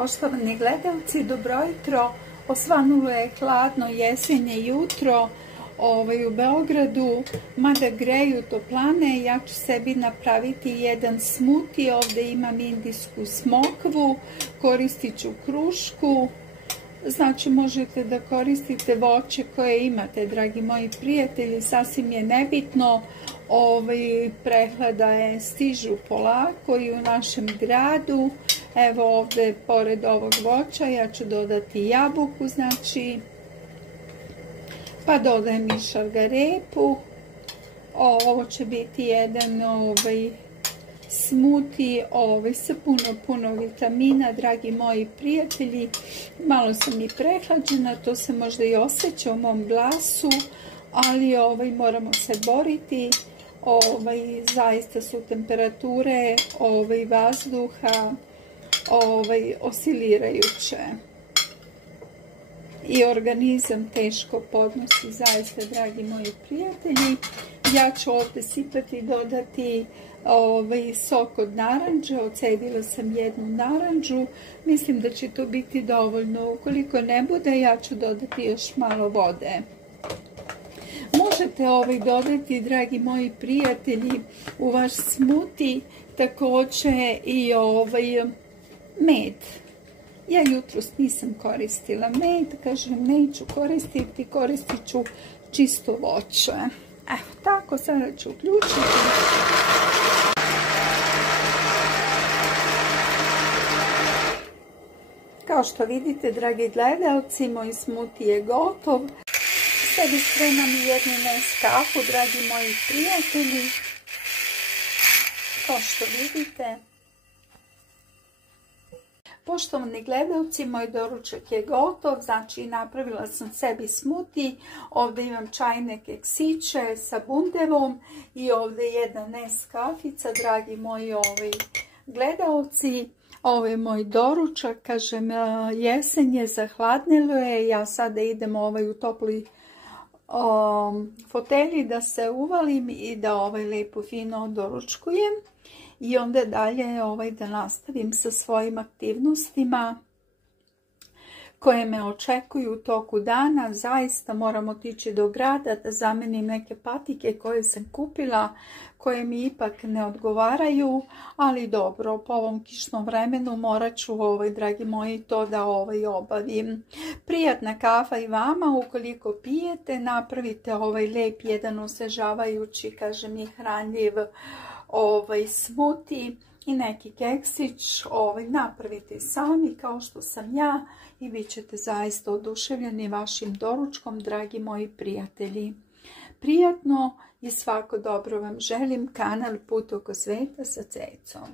Poštovani gledalci, dobro jutro. Osvanulo je hladno jesenje jutro u Beogradu, mada greju toplane. Ja ću sebi napraviti jedan smuti. Ovdje imam indijsku smokvu, koristit ću krušku. Znači možete da koristite voće koje imate, dragi moji prijatelji, sasvim je nebitno. Prehlada stižu polako i u našem gradu. Evo ovdje pored ovog voća ja ću dodati jabuku, znači, pa dodajem i šargarepu. Ovo će biti jedan smuti sa puno vitamina, dragi moji prijatelji. Malo sam i prehlađena, to se možda i osjeća u mom glasu, ali moramo se boriti. Zaista su temperature vazduha osilirajuće i organizam teško podnosi, zaista, dragi moji prijatelji. Ja ću ovdje sipati, dodati sok od naranđa. Ocedila sam jednu naranđu, mislim da će to biti dovoljno. Ukoliko ne bude, ja ću dodati još malo vode. Možete dodati, dragi moji prijatelji, u vaš smuti također i med. Ja jutros nisam koristila med, kažem neću koristiti, koristit ću čisto voće. Evo tako, sada ću uključiti. Kao što vidite, dragi gledalci, moj smuti je gotov. Sebi spremam i jednu Nescafu, dragi moji prijatelji. Kao što vidite. Poštovani gledalci, moj doručak je gotov, znači napravila sam sebi smuti. Ovdje imam čajne keksiće sa bundevom i ovdje jedna Nescafica, dragi moji gledalci. Ovo je moj doručak, kažem, jesen je, zahladnilo je, ja sada idem u topli fotelji da se uvalim i da lepo fino doručkujem. I onda dalje da nastavim sa svojim aktivnostima koje me očekuju u toku dana. Zaista moram otići do grada da zamenim neke patike koje sam kupila, koje mi ipak ne odgovaraju, ali dobro, po ovom kišnom vremenu morat ću, dragi moji, to da obavim. Prijatna kafa i vama, ukoliko pijete, napravite lijep jedan osvežavajući, kažem, i hranljiv smuti i neki keksić, napravite sami kao što sam ja i bit ćete zaista oduševljeni vašim doručkom, dragi moji prijatelji. Prijatno i svako dobro vam želim. Kanal Put oko sveta sa Cecom.